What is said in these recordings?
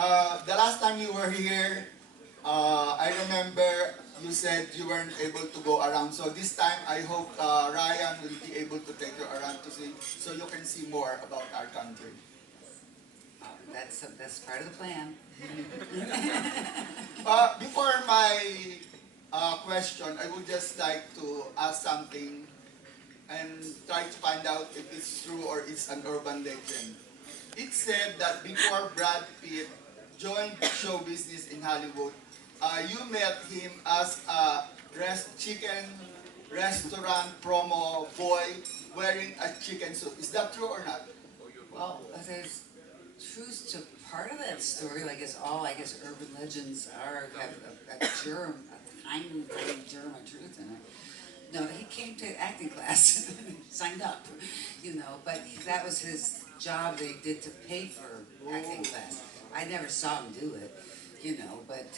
The last time you were here, I remember you said you weren't able to go around. So this time, I hope Ryan will be able to take you around to see, so you can see more about our country. That's part of the plan. Before my question, I would just like to ask something and try to find out if it's true or it's an urban legend. It said that before Brad Pitt joined show business in Hollywood, you met him as a chicken restaurant promo boy wearing a chicken suit. Is that true or not? Well, there's truth to part of that story, like as all urban legends are, have a germ, a tiny germ of truth in it. No, he came to acting class, signed up, but that was his job that he did to pay for acting class. I never saw him do it, but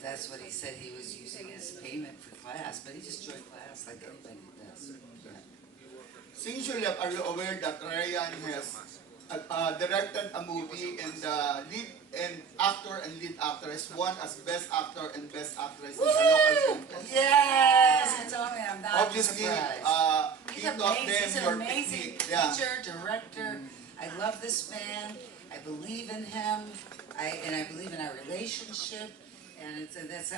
that's what he said he was using as payment for class, but he just joined class like anybody does. Yeah. Since you left, are you aware that Ryan has directed a movie and the lead and actor and lead actress won as best actor and best actress in a local contest? Yes, it's all I'm not Obviously, surprised. he He's taught amazing. them He's an your amazing technique. Yeah. teacher, director. I love this man. I believe in him. I believe in our relationship. And that's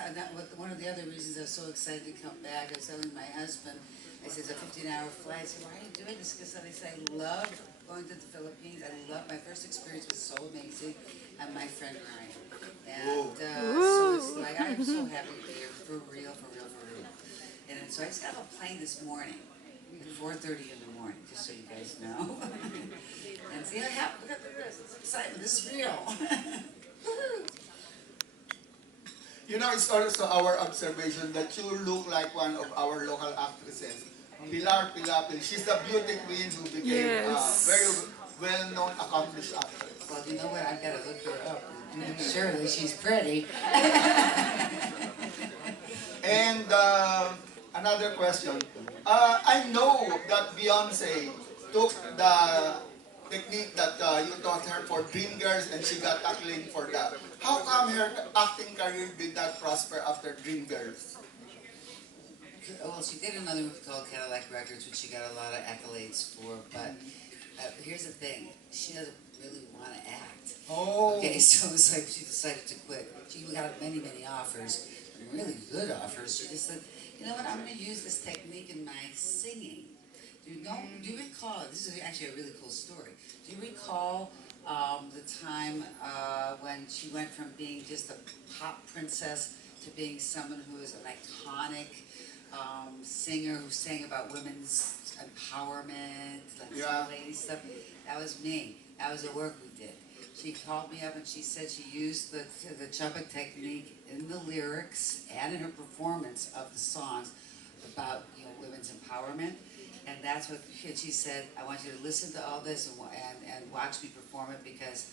one of the other reasons I was so excited to come back. I was telling my husband, I said, it's a 15-hour flight. I said, why are you doing this? Because I said, I love going to the Philippines. I love, my first experience was so amazing. And my friend Ryan. And so it's like, I'm so happy to be here, for real, for real, for real. And so I just got on a plane this morning at 4:30 in the morning, just so you guys know. And see, look at this, it's excitement, this is real. You know, it's also our observation that you look like one of our local actresses, Pilar Pilapil. She's the beauty queen who became very well-known, accomplished actress. Well, you know what? I've got to look her up. Surely she's pretty. And another question. I know that Beyonce took the technique that you taught her for Dreamgirls and she got acclaim for that. How come her acting career did not prosper after Dreamgirls? Well, she did another movie called Cadillac Records, which she got a lot of accolades for, but here's the thing. She doesn't really want to act. Oh. Okay, so it was like she decided to quit. She got many, many offers, really good offers. She just said, you know what, I'm going to use this technique in my singing. Do you recall, this is actually a really cool story, do you recall the time when she went from being just a pop princess to being someone who is an iconic singer who sang about women's empowerment, like lady stuff? That was me. That was the work we did. She called me up and she said she used the Chubbuck technique in the lyrics and in her performance of the songs about women's empowerment. And that's what she said. I want you to listen to all this and watch me perform it, because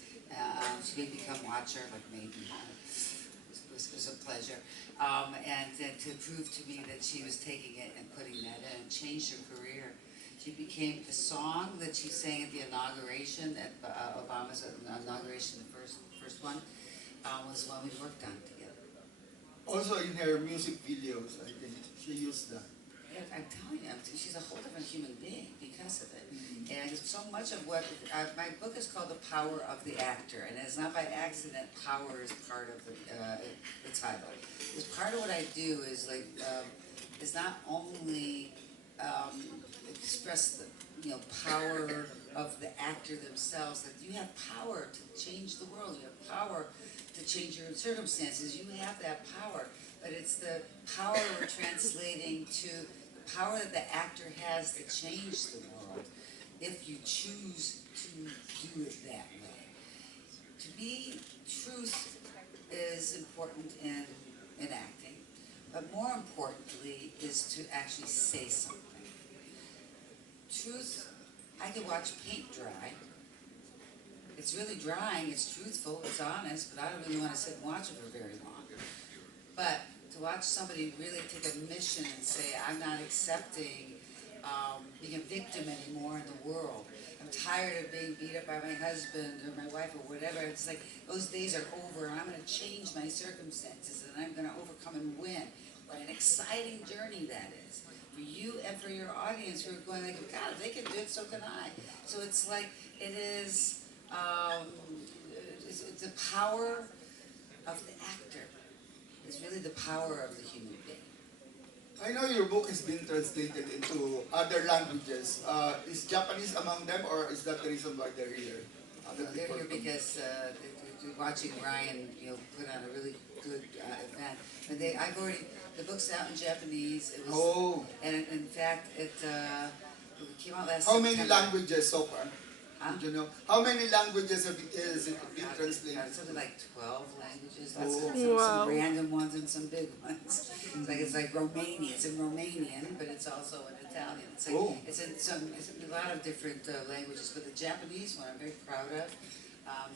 she made me come watch her, like maybe. It was a pleasure. And to prove to me that she was taking it and putting that in and changed her career. She became the song that she sang at the inauguration, at Obama's inauguration, the first one, was one we worked on together. Also in her music videos, I think she used that. I'm telling you, she's a whole different human being because of it. And so much of what, my book is called The Power of the Actor, and it's not by accident power is part of the title. Because part of what I do is is not only express the power of the actor themselves, that you have power to change the world, you have power to change your circumstances, you have that power, but it's the power we're translating to the power that the actor has to change the world if you choose to do it that way. To me, truth is important in acting, but more importantly is to actually say something. Truth, I can watch paint dry. It's really drying, it's truthful, it's honest, but I don't really want to sit and watch it for very long. But to watch somebody really take a mission and say, I'm not accepting being a victim anymore in the world. I'm tired of being beat up by my husband or my wife or whatever. It's like those days are over and I'm going to change my circumstances and I'm going to overcome and win. What an exciting journey that is for you and for your audience who are going like, God, if they can do it, so can I. So it's like, it is, it's the power of the actor. It's really the power of the human being. I know your book has been translated into other languages. Is Japanese among them, or is that the reason why they're here? Well, they're here because watching Ryan, put on a really good event. And I've already, the book's out in Japanese. It was, and in fact, it came out last How September. many languages so far? Huh? Did you know? How many languages is it been translated? Something like 12 languages. Wow. Some random ones and some big ones. It's like Romanian. It's in Romanian, but it's also in Italian. It's like, it's in a lot of different languages. But the Japanese one, I'm very proud of.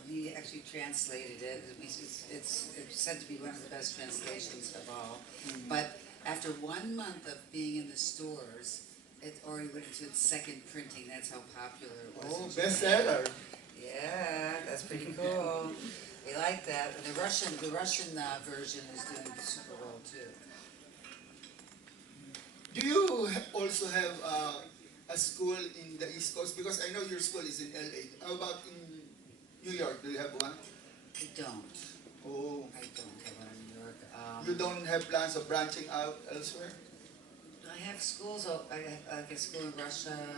He actually translated it. It's said to be one of the best translations of all. But after 1 month of being in the stores, it already went into its second printing. That's how popular it was. Oh, bestseller. Yeah, that's pretty cool. They like that. And the Russian version is doing super well too. Do you also have a school in the East Coast? Because I know your school is in LA. How about in New York? Do you have one? I don't. Oh. I don't have one in New York. You don't have plans of branching out elsewhere? I have schools. I have a school in Russia. And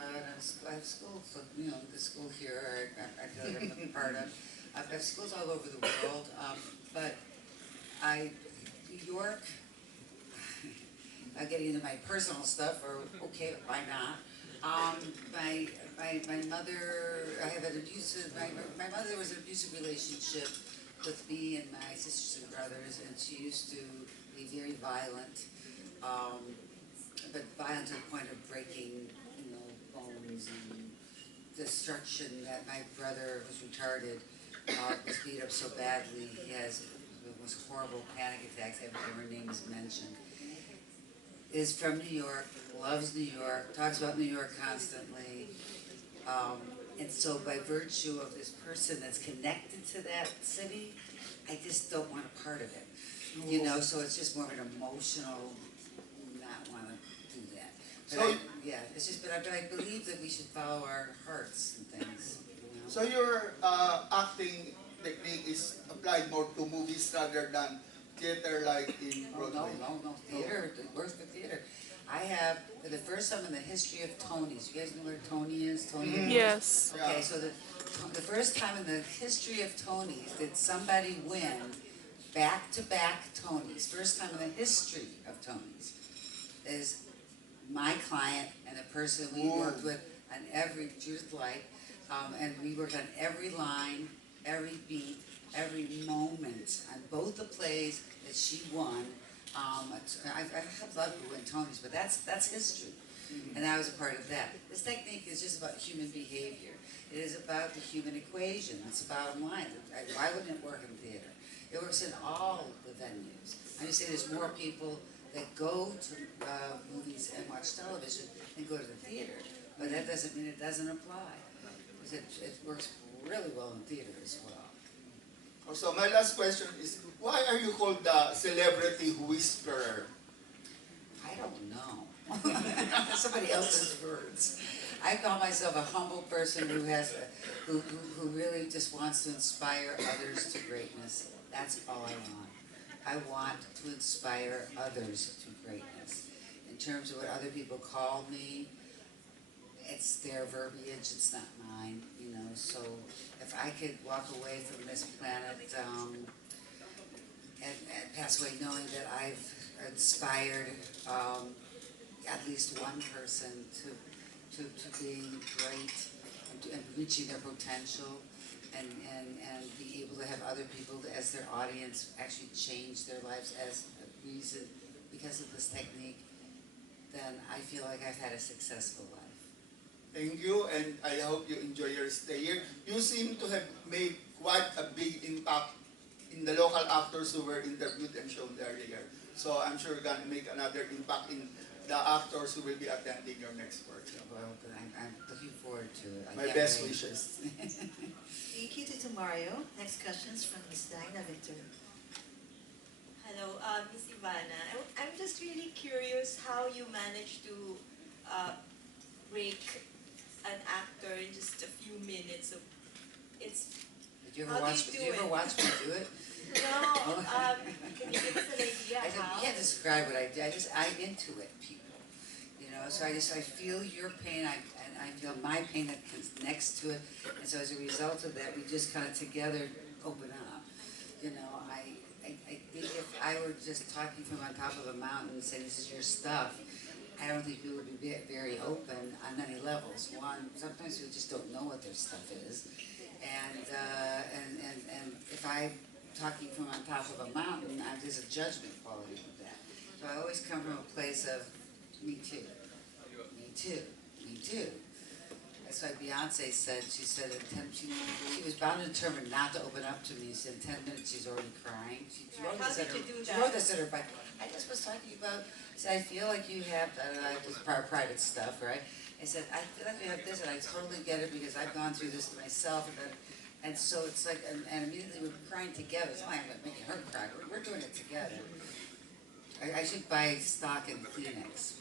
I have schools. The school here. I feel like I'm a part of. I've got schools all over the world. But New York. Getting into my personal stuff, or okay, why not? My mother. I have an abusive. My mother was an abusive relationship with me and my sisters and brothers, and she used to be very violent. But violent to the point of breaking, bones and destruction. That my brother, who's retarded, was beat up so badly. He has horrible panic attacks every time her name is mentioned. Is from New York, loves New York, talks about New York constantly. And so by virtue of this person that's connected to that city, I just don't want a part of it. So it's just more of an emotional, not want to do that. But it's just, but I believe that we should follow our hearts and things. So your acting technique is applied more to movies rather than theater like in Broadway? No, theater, works for theater. I have, for the first time in the history of Tonys, you guys know what Tony is? Tony? Yes. Okay, so the first time in the history of Tonys did somebody win back-to-back Tonys. First time in the history of Tonys is my client and the person we worked with on every, Judith Light, and we worked on every line, every beat, every moment on both the plays that she won. I've loved to win Tonys, but that's history, and I was a part of that. This technique is just about human behavior. It is about the human equation. That's the bottom line. Why wouldn't it work in theater? It works in all the venues. I'm just saying there's more people that go to movies and watch television than go to the theater, but that doesn't mean it doesn't apply. It works really well in theater as well. So my last question is, why are you called the celebrity whisperer? I don't know. Somebody else's words. I call myself a humble person who who really just wants to inspire others to greatness. That's all I want. I want to inspire others to greatness. In terms of what other people call me, it's their verbiage, it's not mine, so if I could walk away from this planet and pass away knowing that I've inspired at least one person to being great and reaching their potential and be able to have other people as their audience actually change their lives as a reason because of this technique, then I feel like I've had a successful life. Thank you, and I hope you enjoy your stay here. You seem to have made quite a big impact in the local actors who were interviewed and shown earlier. So I'm sure you're going to make another impact in the actors who will be attending your next workshop. Well, I'm looking looking forward to it. I My can't best wait. wishes. Thank you to Mario. Next question is from Ms. Dinah Victor. Hello, Miss Ivana. I'm just really curious how you manage to break an actor in just a few minutes. It's Did you ever How do watch? you Did do you ever it? watch me do it? no. Can you give us an idea I don't, how? you can't describe what I do. I intuit people. You know, so I feel your pain, and I feel my pain that connects to it, and so as a result of that, we just kind of together open up. You know, I think if I were just talking from on top of a mountain and saying this is your stuff, I don't think people would be very open on many levels. One, sometimes people just don't know what their stuff is, and if I'm talking from on top of a mountain, there's a judgment quality with that. So I always come from a place of me too, me too, me too. That's why Beyonce said, she said in 10, she was bound and determined not to open up to me. She said in 10 minutes she's already crying. She wrote How this did at her, you do she that? wrote this at her bike. I just was talking about, I said, I feel like you have, just private stuff, right? I said, I feel like you have this, and I totally get it because I've gone through this myself, and so it's like, and immediately we're crying together. It's not like I'm making her cry, we're doing it together. I should buy stock in Kleenex.